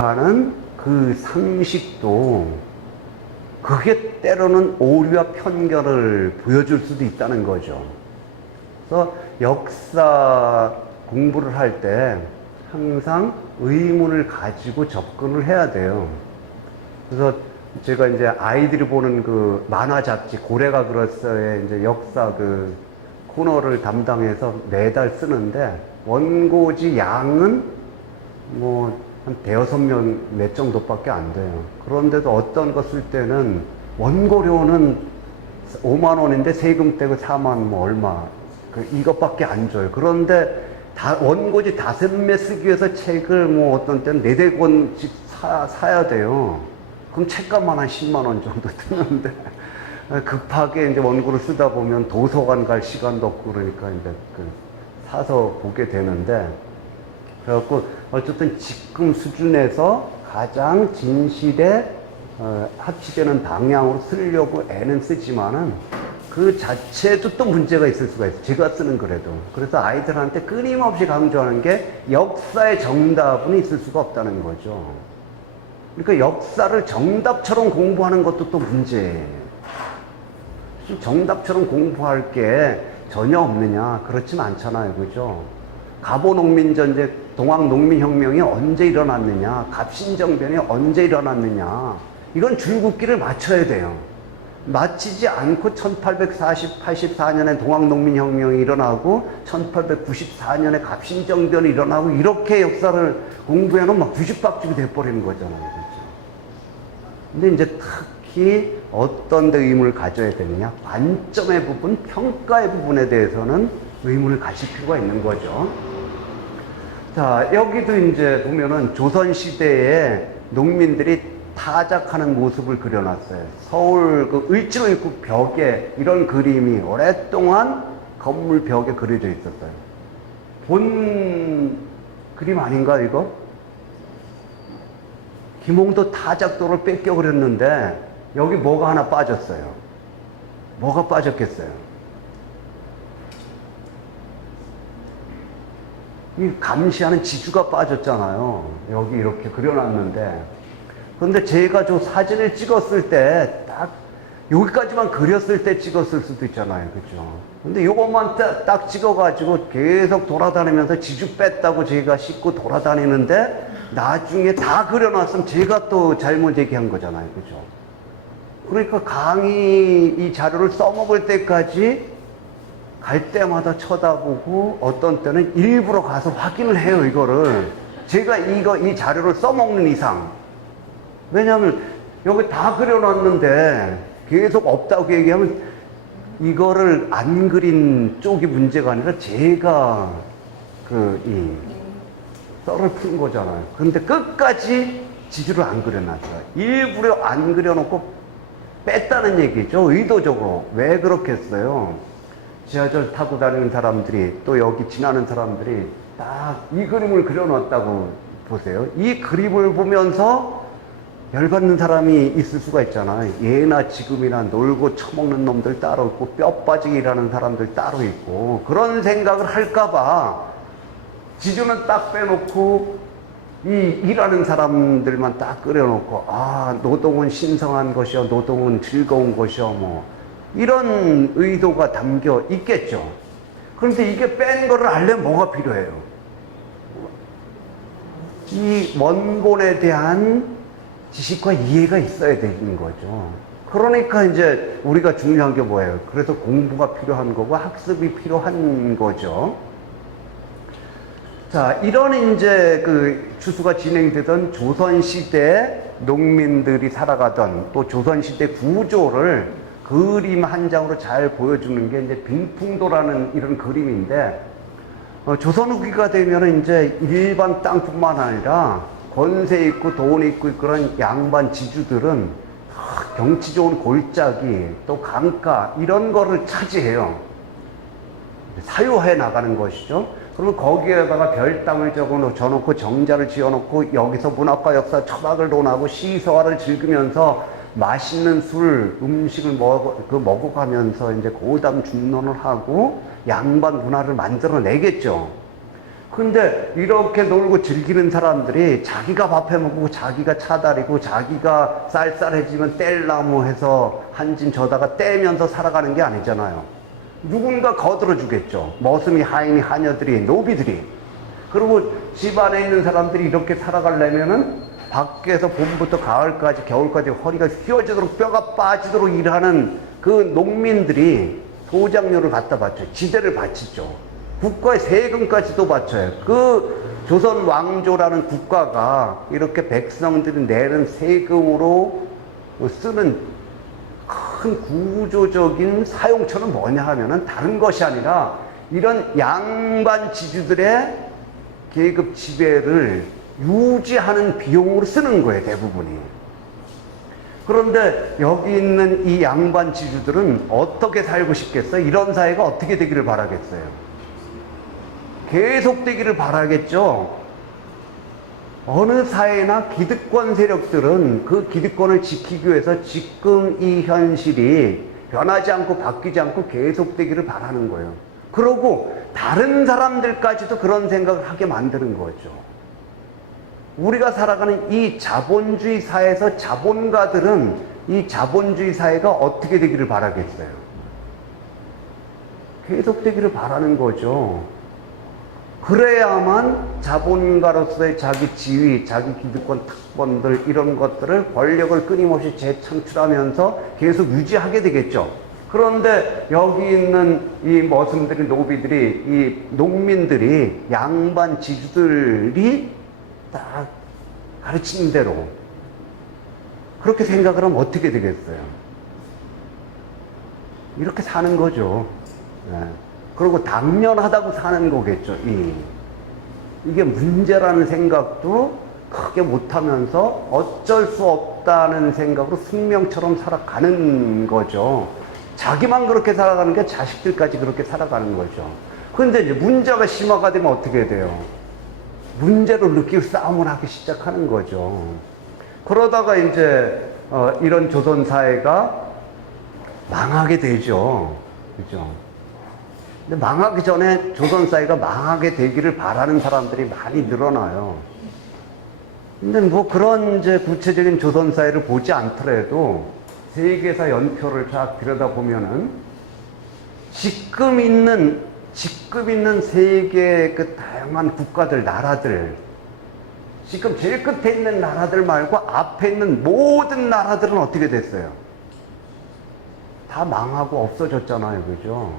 하는 그 상식도 그게 때로는 오류와 편견을 보여줄 수도 있다는 거죠. 그래서 역사 공부를 할 때 항상 의문을 가지고 접근을 해야 돼요. 그래서 제가 이제 아이들이 보는 그 만화 잡지 고래가 그랬어의 이제 역사 그 코너를 담당해서 매달 쓰는데 원고지 양은 뭐 한 대여섯 명 몇 정도밖에 안 돼요. 그런데도 어떤 거 쓸 때는 원고료는 5만 원인데 세금 떼고 4만 뭐 얼마 이것밖에 안 줘요. 그런데 원고지 5매 쓰기 위해서 책을 뭐 어떤 때는 4-4권씩 사야 돼요. 그럼 책값만 한 10만 원 정도 드는데 급하게 이제 원고를 쓰다 보면 도서관 갈 시간도 없고 그러니까 이제 사서 보게 되는데, 그래갖고 어쨌든 지금 수준에서 가장 진실에 합치되는 방향으로 쓰려고 애는 쓰지만은 그 자체도 또 문제가 있을 수가 있어요. 제가 쓰는 그래도. 그래서 아이들한테 끊임없이 강조하는 게 역사의 정답은 있을 수가 없다는 거죠. 그러니까 역사를 정답처럼 공부하는 것도 또 문제예요. 정답처럼 공부할 게 전혀 없느냐? 그렇진 않잖아요. 그죠? 갑오농민전쟁, 동학농민혁명이 언제 일어났느냐? 갑신정변이 언제 일어났느냐? 이건 줄긋기를 맞춰야 돼요. 맞히지 않고 1884년에 동학농민혁명이 일어나고 1894년에 갑신정변이 일어나고 이렇게 역사를 공부해놓으면 막 뒤죽박죽이 돼버리는 거잖아요. 그렇죠? 근데 이제 특히 어떤 데 의문을 가져야 되느냐? 관점의 부분, 평가의 부분에 대해서는 의문을 가질 필요가 있는 거죠. 자, 여기도 이제 보면은 조선시대에 농민들이 타작하는 모습을 그려놨어요. 서울 그 을지로 입구 벽에 이런 그림이 오랫동안 건물 벽에 그려져 있었어요. 본 그림 아닌가 이거? 김홍도 타작도를 뺏겨 그렸는데 여기 뭐가 하나 빠졌어요. 뭐가 빠졌겠어요? 이 감시하는 지주가 빠졌잖아요. 여기 이렇게 그려놨는데, 그런데 제가 저 사진을 찍었을 때 딱 여기까지만 그렸을 때 찍었을 수도 있잖아요. 그죠? 근데 요것만 딱 찍어가지고 계속 돌아다니면서 지주 뺐다고 제가 씻고 돌아다니는데 나중에 다 그려놨으면 제가 또 잘못 얘기한 거잖아요. 그죠? 그러니까 강의 이 자료를 써먹을 때까지 갈 때마다 쳐다보고 어떤 때는 일부러 가서 확인을 해요. 이거를 제가 이 자료를 써먹는 이상. 왜냐하면 여기 다 그려놨는데 계속 없다고 얘기하면 이거를 안 그린 쪽이 문제가 아니라 제가 이 썰을 푼 거잖아요. 그런데 끝까지 지주를 안 그려놨어요. 일부러 안 그려놓고 뺐다는 얘기죠. 의도적으로. 왜 그렇겠어요? 지하철 타고 다니는 사람들이 또 여기 지나는 사람들이 딱 이 그림을 그려놨다고 보세요. 이 그림을 보면서 열받는 사람이 있을 수가 있잖아요. 예나 지금이나 놀고 처먹는 놈들 따로 있고 뼈 빠지게 일하는 사람들 따로 있고, 그런 생각을 할까봐 지주는 딱 빼놓고 이 일하는 사람들만 딱 그려놓고, 아, 노동은 신성한 것이요, 노동은 즐거운 것이요, 뭐 이런 의도가 담겨 있겠죠. 그런데 이게 뺀 거를 알려면 뭐가 필요해요? 이 원본에 대한 지식과 이해가 있어야 되는 거죠. 그러니까 이제 우리가 중요한 게 뭐예요? 그래서 공부가 필요한 거고 학습이 필요한 거죠. 자, 이런 이제 추수가 진행되던 조선시대 농민들이 살아가던 또 조선시대 구조를 그림 한 장으로 잘 보여주는 게 이제 빙풍도라는 이런 그림인데, 조선 후기가 되면은 이제 일반 땅뿐만 아니라 권세 있고 돈 있고 그런 양반 지주들은 경치 좋은 골짜기 또 강가 이런 거를 차지해요. 사유해 나가는 것이죠. 그러면 거기에다가 별땅을 적어놓고 정자를 지어놓고 여기서 문학과 역사 철학을 논하고 시서화를 즐기면서 맛있는 술, 음식을 먹어가면서 이제 고담 중론을 하고 양반 문화를 만들어내겠죠. 근데 이렇게 놀고 즐기는 사람들이 자기가 밥해 먹고 자기가 차다리고 자기가 쌀쌀해지면 뗄나무 해서 한 짐 져다가 떼면서 살아가는 게 아니잖아요. 누군가 거들어 주겠죠. 머슴이, 하인이, 하녀들이, 노비들이. 그리고 집안에 있는 사람들이 이렇게 살아가려면은 밖에서 봄부터 가을까지, 겨울까지 허리가 휘어지도록 뼈가 빠지도록 일하는 그 농민들이 소장료를 갖다 바쳐요. 지대를 바치죠. 국가의 세금까지도 바쳐요. 그 조선 왕조라는 국가가 이렇게 백성들이 내는 세금으로 쓰는 큰 구조적인 사용처는 뭐냐 하면은 다른 것이 아니라 이런 양반 지주들의 계급 지배를 유지하는 비용으로 쓰는 거예요, 대부분이. 그런데 여기 있는 이 양반 지주들은 어떻게 살고 싶겠어요? 이런 사회가 어떻게 되기를 바라겠어요? 계속되기를 바라겠죠. 어느 사회나 기득권 세력들은 그 기득권을 지키기 위해서 지금 이 현실이 변하지 않고 바뀌지 않고 계속되기를 바라는 거예요. 그러고 다른 사람들까지도 그런 생각을 하게 만드는 거죠. 우리가 살아가는 이 자본주의 사회에서 자본가들은 이 자본주의 사회가 어떻게 되기를 바라겠어요? 계속되기를 바라는 거죠. 그래야만 자본가로서의 자기 지위, 자기 기득권 특권들 이런 것들을 권력을 끊임없이 재창출하면서 계속 유지하게 되겠죠. 그런데 여기 있는 이 머슴들이, 노비들이, 이 농민들이, 양반 지주들이 딱 가르치는 대로 그렇게 생각을 하면 어떻게 되겠어요? 이렇게 사는 거죠. 네. 그리고 당연하다고 사는 거겠죠. 이게 문제라는 생각도 크게 못하면서 어쩔 수 없다는 생각으로 숙명처럼 살아가는 거죠. 자기만 그렇게 살아가는 게 자식들까지 그렇게 살아가는 거죠. 그런데 이제 문제가 심화가 되면 어떻게 돼요? 문제를 느끼고 싸움을 하기 시작하는 거죠. 그러다가 이제 이런 조선 사회가 망하게 되죠. 그죠? 근데 망하기 전에 조선 사회가 망하게 되기를 바라는 사람들이 많이 늘어나요. 근데 뭐 그런 이제 구체적인 조선 사회를 보지 않더라도 세계사 연표를 쫙 들여다보면은 지금 있는 세계의 그 다양한 국가들, 나라들, 지금 제일 끝에 있는 나라들 말고 앞에 있는 모든 나라들은 어떻게 됐어요? 다 망하고 없어졌잖아요. 그죠?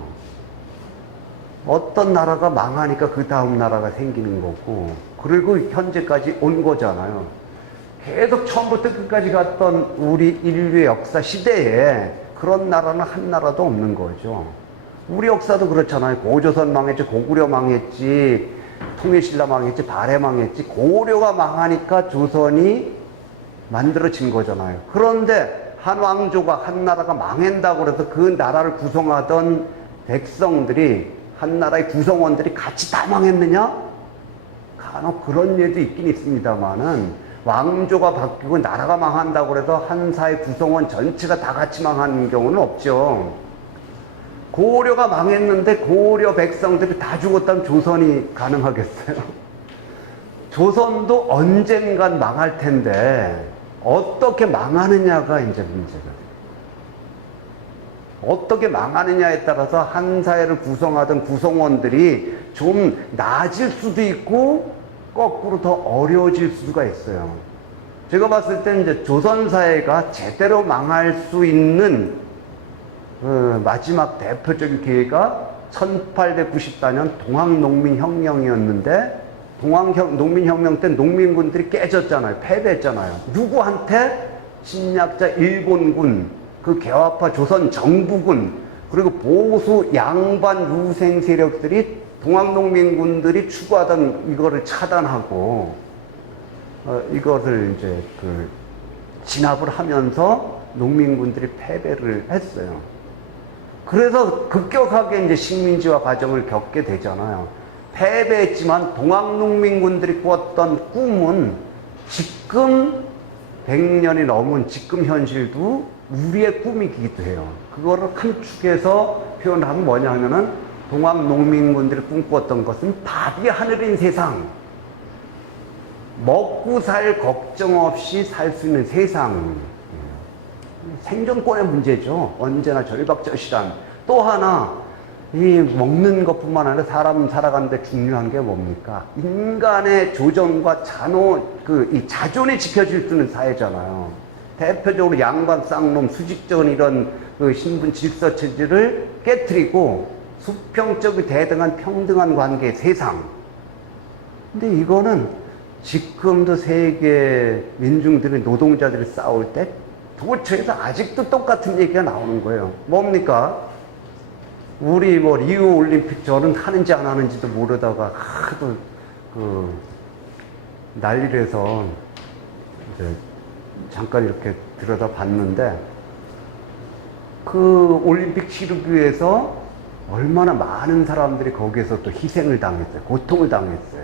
어떤 나라가 망하니까 그 다음 나라가 생기는 거고, 그리고 현재까지 온 거잖아요. 계속 처음부터 끝까지 갔던 우리 인류의 역사 시대에 그런 나라는 한 나라도 없는 거죠. 우리 역사도 그렇잖아요. 고조선 망했지, 고구려 망했지, 통일신라 망했지, 발해 망했지. 고려가 망하니까 조선이 만들어진 거잖아요. 그런데 한 왕조가, 한 나라가 망한다고 해서 그 나라를 구성하던 백성들이, 한 나라의 구성원들이 같이 다 망했느냐? 간혹 그런 예도 있긴 있습니다만은, 왕조가 바뀌고 나라가 망한다고 해서 한 사회 구성원 전체가 다 같이 망하는 경우는 없죠. 고려가 망했는데 고려 백성들이 다 죽었다면 조선이 가능하겠어요? 조선도 언젠간 망할 텐데 어떻게 망하느냐가 이제 문제가 돼요. 어떻게 망하느냐에 따라서 한 사회를 구성하던 구성원들이 좀 나아질 수도 있고 거꾸로 더 어려워질 수가 있어요. 제가 봤을 때 이제 조선 사회가 제대로 망할 수 있는 마지막 대표적인 기회가 1894년 동학농민혁명이었는데, 동학농민혁명 때 농민군들이 깨졌잖아요. 패배했잖아요. 누구한테? 침략자 일본군, 그 개화파 조선 정부군, 그리고 보수 양반 유생 세력들이 동학농민군들이 추구하던 이거를 차단하고 이것을 이제 진압을 하면서 농민군들이 패배를 했어요. 그래서 급격하게 이제 식민지화 과정을 겪게 되잖아요. 패배했지만 동학농민군들이 꾸었던 꿈은 지금 100년이 넘은 지금 현실도 우리의 꿈이기도 해요. 그거를 한 축에서 표현하면 뭐냐 하면은 동학 농민군들이 꿈꿨던 것은 밥이 하늘인 세상, 먹고 살 걱정 없이 살 수 있는 세상. 생존권의 문제죠. 언제나 절박절실한. 또 하나, 이 먹는 것뿐만 아니라 사람 살아가는데 중요한 게 뭡니까? 인간의 조정과 이 자존이 지켜질 수 있는 사회잖아요. 대표적으로 양반 쌍놈, 수직적인 이런 그 신분 질서 체제를 깨트리고 수평적인 대등한 평등한 관계의 세상. 근데 이거는 지금도 세계 민중들이 노동자들이 싸울 때 도처에서 아직도 똑같은 얘기가 나오는 거예요. 뭡니까? 우리 리우 올림픽 저는 하는지 안 하는지도 모르다가 하도 난리를 해서 이제 잠깐 이렇게 들여다 봤는데 그 올림픽 치르기 위해서 얼마나 많은 사람들이 거기에서 또 희생을 당했어요. 고통을 당했어요.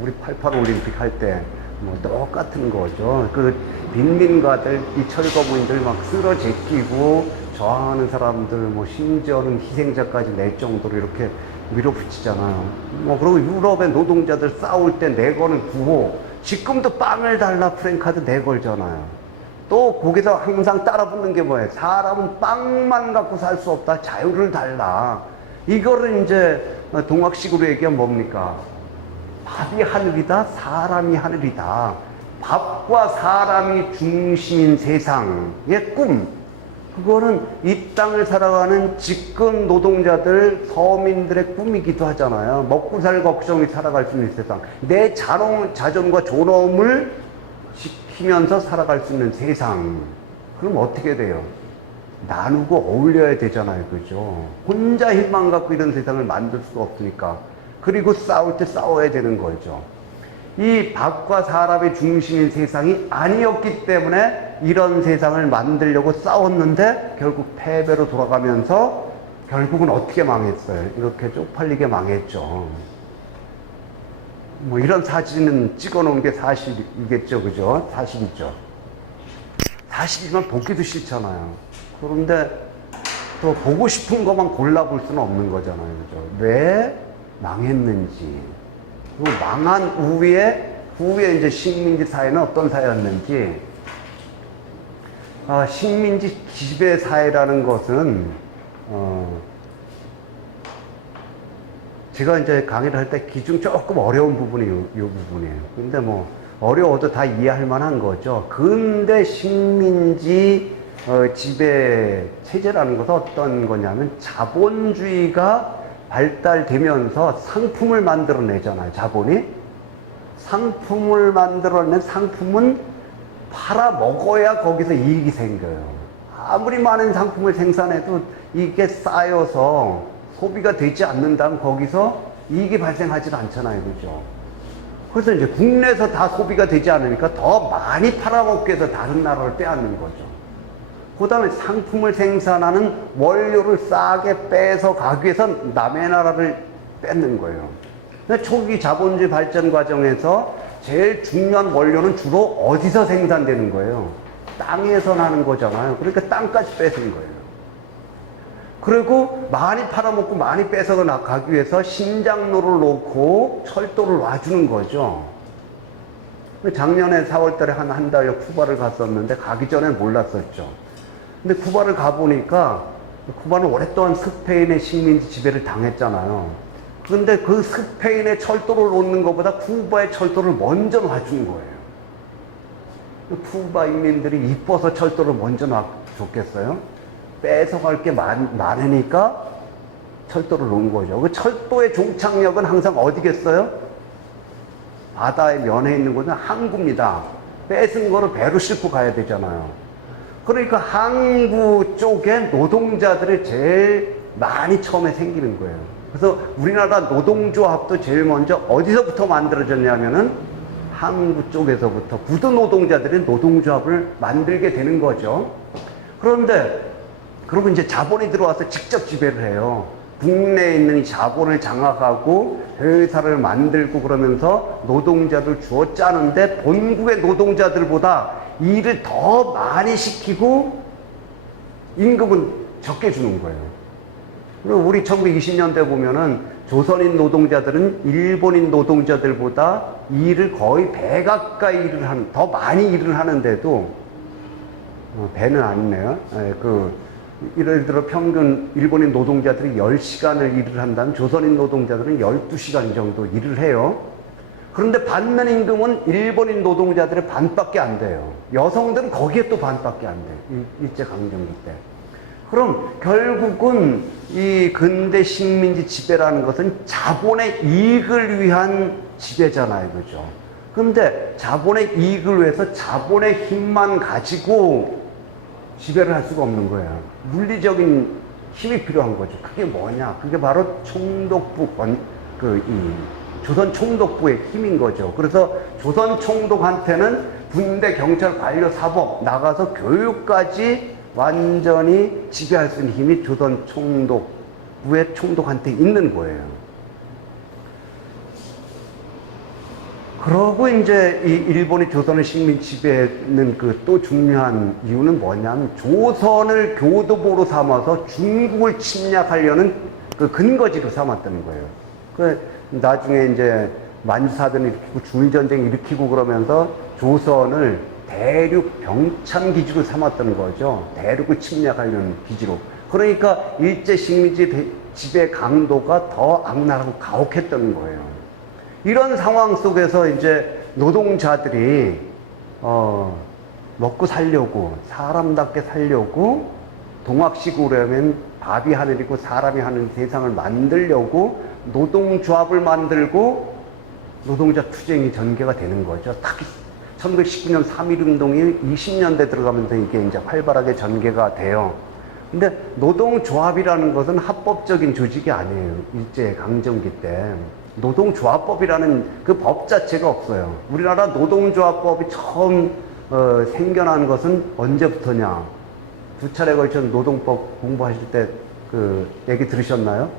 우리 88 올림픽 할 때 뭐 똑같은 거죠. 그 빈민가들, 이 철거부인들 막 쓸어 제끼고 저항하는 사람들, 뭐 심지어는 희생자까지 낼 정도로 이렇게 밀어붙이잖아요. 그리고 유럽의 노동자들 싸울 때 내거는 구호, 지금도 빵을 달라 프랭카드 내걸잖아요. 또 거기서 항상 따라붙는 게 뭐예요? 사람은 빵만 갖고 살 수 없다. 자유를 달라. 이거를 이제 동학식으로 얘기하면 뭡니까? 밥이 하늘이다. 사람이 하늘이다. 밥과 사람이 중심인 세상의 꿈. 그거는 이 땅을 살아가는 지금 노동자들, 서민들의 꿈이기도 하잖아요. 먹고 살 걱정이 살아갈 수 있는 세상. 내 자존과 존엄을 지키면서 살아갈 수 있는 세상. 그럼 어떻게 돼요? 나누고 어울려야 되잖아요. 그죠? 혼자 힘만 갖고 이런 세상을 만들 수가 없으니까. 그리고 싸울 때 싸워야 되는 거죠. 이 밥과 사람의 중심인 세상이 아니었기 때문에 이런 세상을 만들려고 싸웠는데 결국 패배로 돌아가면서 결국은 어떻게 망했어요? 이렇게 쪽팔리게 망했죠. 뭐 이런 사진은 찍어 놓은 게 사실이겠죠. 그죠? 사실이죠. 사실이지만 보기도 싫잖아요. 그런데 또 보고 싶은 것만 골라볼 수는 없는 거잖아요. 그죠? 왜 망했는지. 그리고 망한 후에 이제 식민지 사회는 어떤 사회였는지. 식민지 지배 사회라는 것은, 제가 이제 강의를 할 때 기준 조금 어려운 부분이 이 부분이에요. 근데 뭐, 어려워도 다 이해할 만한 거죠. 근대 식민지 지배 체제라는 것은 어떤 거냐면 자본주의가 발달되면서 상품을 만들어내잖아요. 자본이. 상품을 만들어낸 상품은 팔아 먹어야 거기서 이익이 생겨요. 아무리 많은 상품을 생산해도 이게 쌓여서 소비가 되지 않는다면 거기서 이익이 발생하지 않잖아요. 그죠? 그래서 이제 국내에서 다 소비가 되지 않으니까 더 많이 팔아먹기 위해서 다른 나라를 빼앗는 거죠. 그 다음에 상품을 생산하는 원료를 싸게 빼서 가기 위해서 남의 나라를 뺏는 거예요. 초기 자본주의 발전 과정에서 제일 중요한 원료는 주로 어디서 생산되는 거예요? 땅에서 나는 거잖아요. 그러니까 땅까지 뺏은 거예요. 그리고 많이 팔아먹고 많이 뺏어 가기 위해서 신장로를 놓고 철도를 놔주는 거죠. 작년에 4월 달에 한 달여 쿠바를 갔었는데 가기 전엔 몰랐었죠. 근데 쿠바를 가보니까 쿠바는 오랫동안 스페인의 식민지 지배를 당했잖아요. 근데 그 스페인의 철도를 놓는 것보다 쿠바의 철도를 먼저 놔준 거예요. 쿠바 인민들이 이뻐서 철도를 먼저 놔줬겠어요? 뺏어갈 게 많으니까 철도를 놓은 거죠. 그 철도의 종착역은 항상 어디겠어요? 바다의 면에 있는 곳은 항구입니다. 뺏은 거를 배로 싣고 가야 되잖아요. 그러니까 항구 쪽에 노동자들이 제일 많이 처음에 생기는 거예요. 그래서 우리나라 노동조합도 제일 먼저 어디서부터 만들어졌냐면은 항구 쪽에서부터 구두 노동자들이 노동조합을 만들게 되는 거죠. 그런데 그리고 이제 자본이 들어와서 직접 지배를 해요. 국내에 있는 이 자본을 장악하고 회사를 만들고 그러면서 노동자들 주어 짜는데 본국의 노동자들보다 일을 더 많이 시키고 임금은 적게 주는 거예요. 그리고 우리 1920년대 보면은 조선인 노동자들은 일본인 노동자들보다 일을 거의 배 가까이 더 많이 일을 하는데도, 배는 아니네요. 예를 들어 평균 일본인 노동자들이 10시간을 일을 한다면 조선인 노동자들은 12시간 정도 일을 해요. 그런데 받는 임금은 일본인 노동자들의 반밖에 안 돼요. 여성들은 거기에 또 반밖에 안 돼요. 일제강점기 때. 그럼 결국은 이 근대 식민지 지배라는 것은 자본의 이익을 위한 지배잖아요. 그죠? 근데 자본의 이익을 위해서 자본의 힘만 가지고 지배를 할 수가 없는 거예요. 물리적인 힘이 필요한 거죠. 그게 뭐냐? 그게 바로 총독부 조선 총독부의 힘인 거죠. 그래서 조선 총독한테는 군대, 경찰, 관료, 사법 나가서 교육까지 완전히 지배할 수 있는 힘이 조선 총독부의 총독한테 있는 거예요. 그러고 이제 이 일본이 조선을 식민 지배하는 또 중요한 이유는 뭐냐면 조선을 교두보로 삼아서 중국을 침략하려는 근거지로 삼았다는 거예요. 나중에 이제 만주사변을 일으키고 중일전쟁 일으키고 그러면서 조선을 대륙 병참 기지로 삼았던 거죠. 대륙을 침략하려는 기지로. 그러니까 일제 식민지 지배 강도가 더 악랄하고 가혹했던 거예요. 이런 상황 속에서 이제 노동자들이 먹고 살려고, 사람답게 살려고, 동학식으로 하면 밥이 하늘이고 사람이 하는 세상을 만들려고 노동조합을 만들고 노동자 투쟁이 전개가 되는 거죠. 특히 1919년 3.1운동이 20년대 들어가면서 이게 이제 활발하게 전개가 돼요. 근데 노동조합이라는 것은 합법적인 조직이 아니에요. 일제 강점기 때. 노동조합법이라는 그 법 자체가 없어요. 우리나라 노동조합법이 처음 생겨난 것은 언제부터냐? 2차례 걸쳐서 노동법 공부하실 때 얘기 들으셨나요?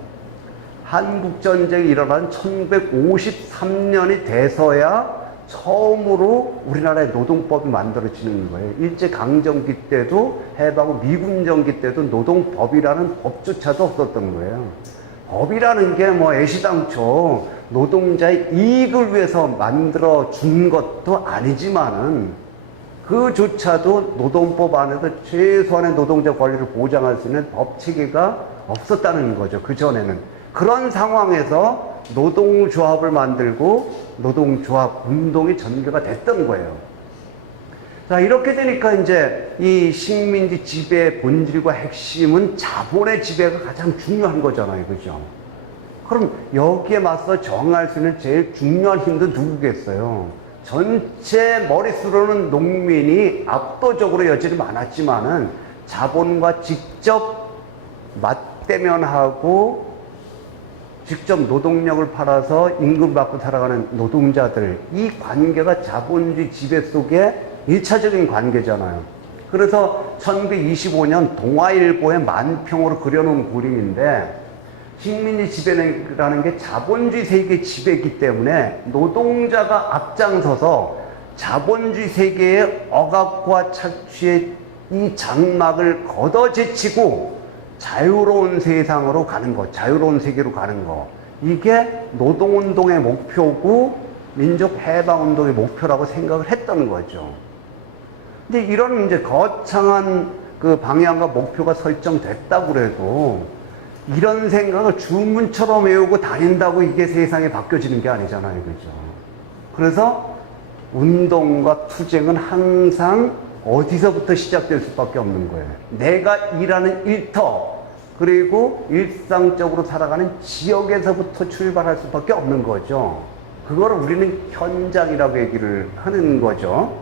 한국전쟁이 일어난 1953년이 돼서야 처음으로 우리나라의 노동법이 만들어지는 거예요. 일제강점기 때도 해방 후 미군정기 때도 노동법이라는 법조차도 없었던 거예요. 법이라는 게 애시당초 노동자의 이익을 위해서 만들어 준 것도 아니지만은 그조차도 노동법 안에서 최소한의 노동자 권리를 보장할 수 있는 법 체계가 없었다는 거죠. 그전에는. 그런 상황에서 노동조합을 만들고 노동조합 운동이 전개가 됐던 거예요. 자, 이렇게 되니까 이제 이 식민지 지배의 본질과 핵심은 자본의 지배가 가장 중요한 거잖아요. 그죠? 그럼 여기에 맞서 정할 수 있는 제일 중요한 힘도 누구겠어요? 전체 머릿수로는 농민이 압도적으로 여전히 많았지만은 자본과 직접 맞대면하고 직접 노동력을 팔아서 임금 받고 살아가는 노동자들, 이 관계가 자본주의 지배 속에 1차적인 관계잖아요. 그래서 1925년 동아일보의 만평으로 그려놓은 그림인데, 식민지 지배라는 게 자본주의 세계의 지배이기 때문에 노동자가 앞장서서 자본주의 세계의 억압과 착취의 이 장막을 걷어제치고 자유로운 세상으로 가는 것, 자유로운 세계로 가는 것. 이게 노동운동의 목표고 민족 해방운동의 목표라고 생각을 했던 거죠. 근데 이런 이제 거창한 방향과 목표가 설정됐다고 그래도 이런 생각을 주문처럼 외우고 다닌다고 이게 세상에 바뀌어지는 게 아니잖아요. 그죠? 그래서 운동과 투쟁은 항상 어디서부터 시작될 수밖에 없는 거예요. 내가 일하는 일터, 그리고 일상적으로 살아가는 지역에서부터 출발할 수밖에 없는 거죠. 그거를 우리는 현장이라고 얘기를 하는 거죠.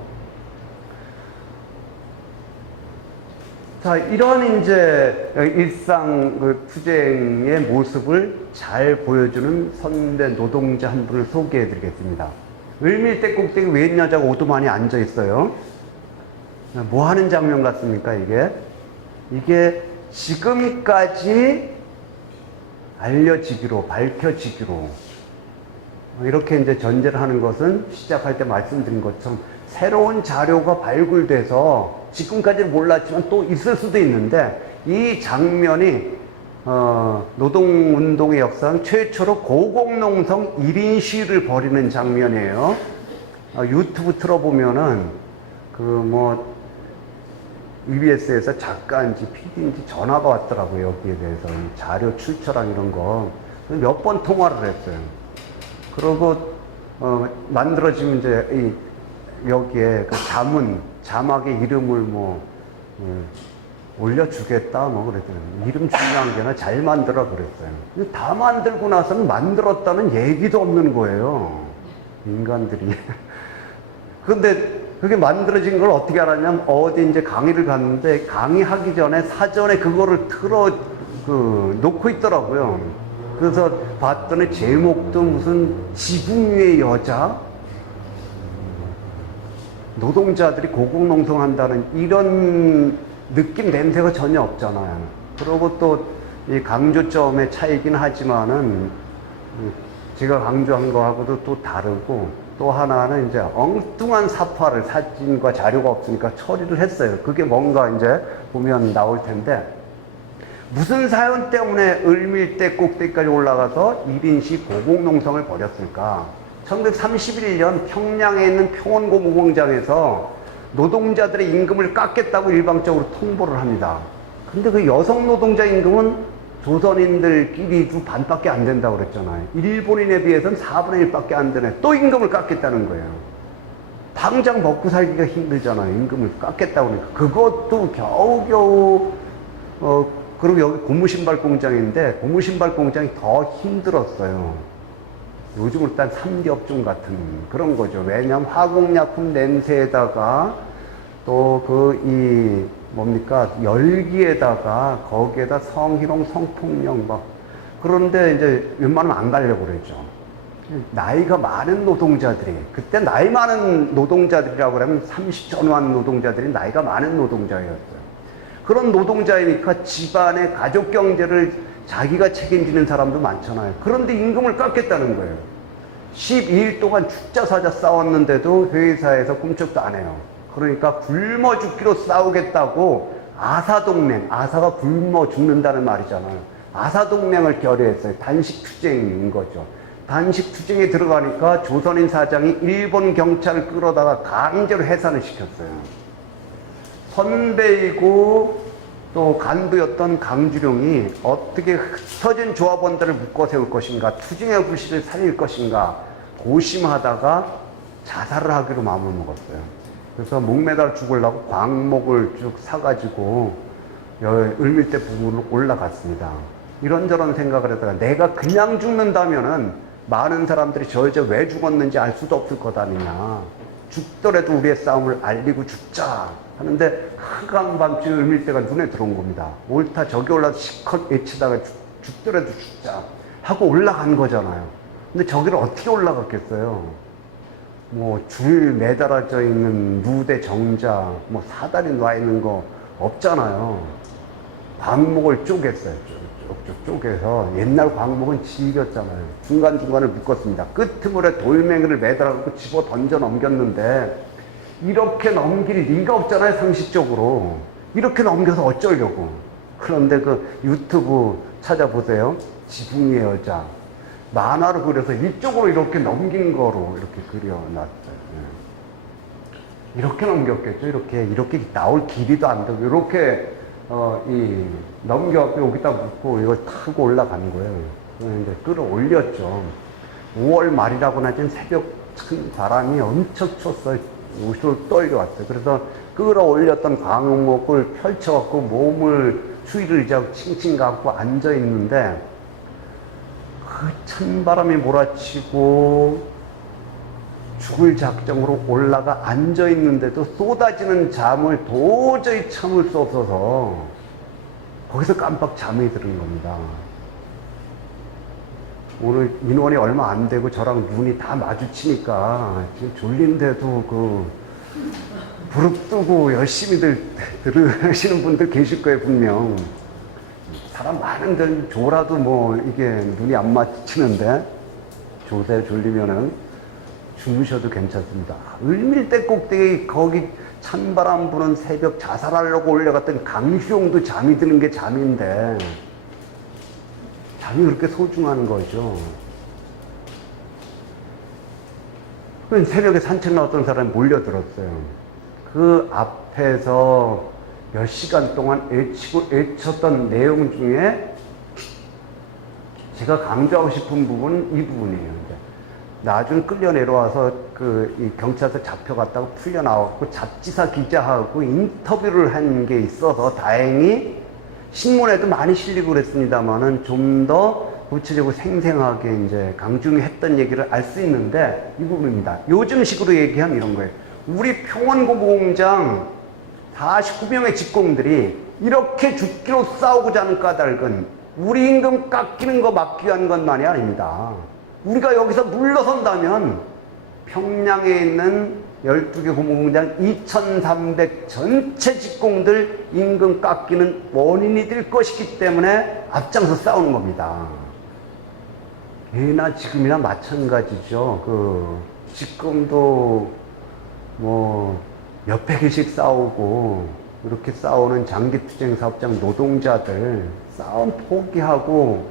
자, 이런 이제 일상 투쟁의 모습을 잘 보여주는 선대 노동자 한 분을 소개해 드리겠습니다. 을밀대 꼭대기 웬 여자가 오두만이 앉아 있어요. 뭐 하는 장면 같습니까, 이게? 이게 지금까지 알려지기로, 밝혀지기로. 이렇게 이제 전제를 하는 것은 시작할 때 말씀드린 것처럼 새로운 자료가 발굴돼서 지금까지는 몰랐지만 또 있을 수도 있는데 이 장면이 노동운동의 역사상 최초로 고공농성 1인 시위를 벌이는 장면이에요. 유튜브 틀어보면은, EBS에서 작가인지 PD인지 전화가 왔더라고요. 여기에 대해서. 자료 출처랑 이런 거. 몇 번 통화를 했어요. 그러고, 만들어지면 이제, 여기에 그 자막의 이름을 올려주겠다, 그랬더니. 이름 중요한 게 아니라 잘 만들어 그랬어요. 다 만들고 나서는 만들었다는 얘기도 없는 거예요. 인간들이. 근데 그게 만들어진 걸 어떻게 알았냐면, 어디 이제 강의를 갔는데, 강의하기 전에 사전에 그거를 놓고 있더라고요. 그래서 봤더니 제목도 무슨 지붕 위의 여자? 노동자들이 고공농성한다는 이런 느낌 냄새가 전혀 없잖아요. 그리고 또 이 강조점의 차이긴 하지만은 제가 강조한 거하고도 또 다르고, 또 하나는 이제 엉뚱한 사파를 사진과 자료가 없으니까 처리를 했어요. 그게 뭔가 이제 보면 나올 텐데, 무슨 사연 때문에 을밀대 꼭대기까지 올라가서 1인시 고공농성을 벌였을까? 1931년 평양에 있는 평원고무공장에서 노동자들의 임금을 깎겠다고 일방적으로 통보를 합니다. 근데 그 여성 노동자 임금은 조선인들끼리도 반밖에 안 된다고 그랬잖아요. 일본인에 비해서는 4분의 1밖에 안 되네. 또 임금을 깎겠다는 거예요. 당장 먹고 살기가 힘들잖아요. 임금을 깎겠다고 그러니까. 그것도 겨우겨우, 그리고 여기 고무신발 공장인데, 고무신발 공장이 더 힘들었어요. 요즘으로 딴 3대 업종 같은 그런 거죠. 왜냐하면 화공약품 냄새에다가 또 열기에다가 거기에다 성희롱, 성폭력 그런데 이제 웬만하면 안 가려고 그러죠. 나이가 많은 노동자들이, 그때 나이 많은 노동자들이라고 그러면 30 전후한 노동자들이 나이가 많은 노동자였어요. 그런 노동자이니까 집안의 가족 경제를 자기가 책임지는 사람도 많잖아요. 그런데 임금을 깎겠다는 거예요. 12일 동안 죽자 사자 싸웠는데도 회사에서 꿈쩍도 안 해요. 그러니까 굶어 죽기로 싸우겠다고 아사동맹, 아사가 굶어 죽는다는 말이잖아요. 아사동맹을 결의했어요. 단식투쟁인 거죠. 단식투쟁에 들어가니까 조선인 사장이 일본 경찰을 끌어다가 강제로 해산을 시켰어요. 선배이고 또 간부였던 강주룡이 어떻게 흩어진 조합원들을 묶어 세울 것인가, 투쟁의 불씨를 살릴 것인가 고심하다가 자살을 하기로 마음을 먹었어요. 그래서 목매달 죽으려고 광목을 쭉 사가지고 을밀대 부근으로 올라갔습니다. 이런저런 생각을 하다가 내가 그냥 죽는다면은 많은 사람들이 저 여자 왜 죽었는지 알 수도 없을 것 아니냐. 죽더라도 우리의 싸움을 알리고 죽자 하는데, 한강밤중에 을밀대가 눈에 들어온 겁니다. 옳다, 저기 올라서 실컷 외치다가 죽더라도 죽자 하고 올라간 거잖아요. 근데 저기를 어떻게 올라갔겠어요? 줄 매달아져 있는 무대 정자, 사다리 놔 있는 거 없잖아요. 광목을 쪼갰어요. 쭉쭉 쪼개서. 옛날 광목은 질겼잖아요. 중간중간을 묶었습니다. 끄트물에 돌멩이를 매달아갖고 집어 던져 넘겼는데, 이렇게 넘길 리가 없잖아요, 상식적으로. 이렇게 넘겨서 어쩌려고. 그런데 그 유튜브 찾아보세요. 지붕 위의 여자. 만화로 그려서 이쪽으로 이렇게 넘긴 거로 이렇게 그려놨어요. 이렇게 넘겼겠죠. 이렇게 나올 길이도 안 되고, 이렇게, 넘겨갖고 여기다 묶고 이걸 타고 올라간 거예요. 이제 끌어올렸죠. 5월 말이라고 하지만 새벽 큰 바람이 엄청 쳤어요. 우수로 떨려왔어요. 그래서 끌어올렸던 광목을 펼쳐갖고 몸을 추위를 이제하고 칭칭 감고 앉아있는데, 그 찬바람이 몰아치고 죽을 작정으로 올라가 앉아있는데도 쏟아지는 잠을 도저히 참을 수 없어서 거기서 깜빡 잠이 드는 겁니다. 오늘 인원이 얼마 안 되고 저랑 눈이 다 마주치니까 지금 졸린데도 부릅뜨고 열심히 들으시는 분들 계실 거예요, 분명. 사람 많은데 졸아도 이게 눈이 안 마주치는데, 조세 졸리면은 주무셔도 괜찮습니다. 을밀대 꼭대기 거기 찬바람 부는 새벽 자살하려고 올라갔던 강수용도 잠이 드는 게 잠인데, 잠이 그렇게 소중한 거죠. 그 새벽에 산책 나왔던 사람이 몰려들었어요. 그 앞에서 몇 시간 동안 외쳤던 내용 중에 제가 강조하고 싶은 부분은 이 부분이에요. 나중에 끌려 내려와서 이 경찰서 잡혀갔다고 풀려 나왔고 잡지사 기자하고 인터뷰를 한 게 있어서 다행히 신문에도 많이 실리고 그랬습니다만은 좀 더 구체적으로 생생하게 이제 강중이 했던 얘기를 알 수 있는데 이 부분입니다. 요즘식으로 얘기하면 이런 거예요. 우리 평원고무공장 49명의 직공들이 이렇게 죽기로 싸우고자 하는 까닭은 우리 임금 깎이는 거 막기 위한 것만이 아닙니다. 우리가 여기서 물러선다면 평양에 있는 12개 고무공장 2,300 전체 직공들 임금 깎이는 원인이 될 것이기 때문에 앞장서 싸우는 겁니다. 예나 지금이나 마찬가지죠. 지금도 몇백 개씩 싸우고 이렇게 싸우는 장기투쟁 사업장 노동자들 싸움 포기하고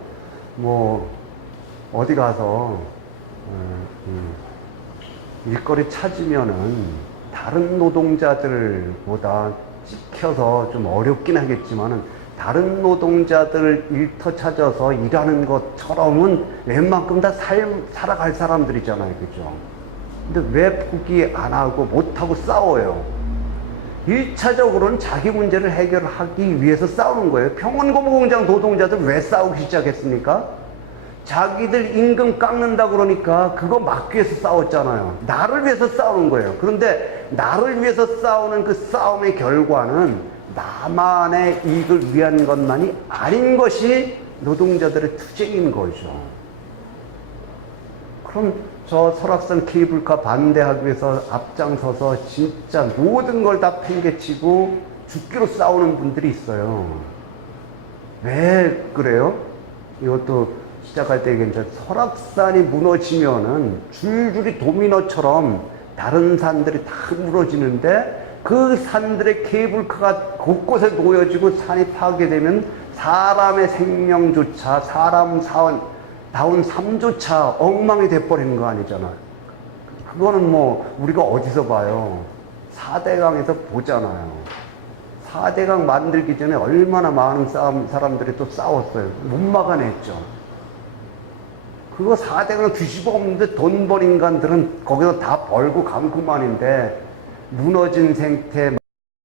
어디 가서 일거리 찾으면은 다른 노동자들보다 찍혀서 좀 어렵긴 하겠지만은 다른 노동자들 일터 찾아서 일하는 것처럼은 웬만큼 다 살아갈 사람들이잖아요. 그죠? 근데 왜 포기 안 하고 못하고 싸워요? 1차적으로는 자기 문제를 해결하기 위해서 싸우는 거예요. 평원고무공장 노동자들 왜 싸우기 시작했습니까? 자기들 임금 깎는다 그러니까 그거 막기 위해서 싸웠잖아요. 나를 위해서 싸우는 거예요. 그런데 나를 위해서 싸우는 그 싸움의 결과는 나만의 이익을 위한 것만이 아닌 것이 노동자들의 투쟁인 거죠. 그럼 저 설악산 케이블카 반대하기 위해서 앞장서서 진짜 모든 걸 다 팽개치고 죽기로 싸우는 분들이 있어요. 왜 그래요? 이것도 시작할 때 얘기했죠. 설악산이 무너지면은 줄줄이 도미노처럼 다른 산들이 다 무너지는데 그 산들의 케이블카가 곳곳에 놓여지고 산이 파괴되면 사람의 생명조차 다운 삶조차 엉망이 돼버리는 거 아니잖아. 그거는 우리가 어디서 봐요? 4대강에서 보잖아요. 4대강 만들기 전에 얼마나 많은 사람들이 또 싸웠어요. 못 막아냈죠. 그거 4대강 뒤집어 엎는데 돈 번 인간들은 거기서 다 벌고 감구만인데 무너진 생태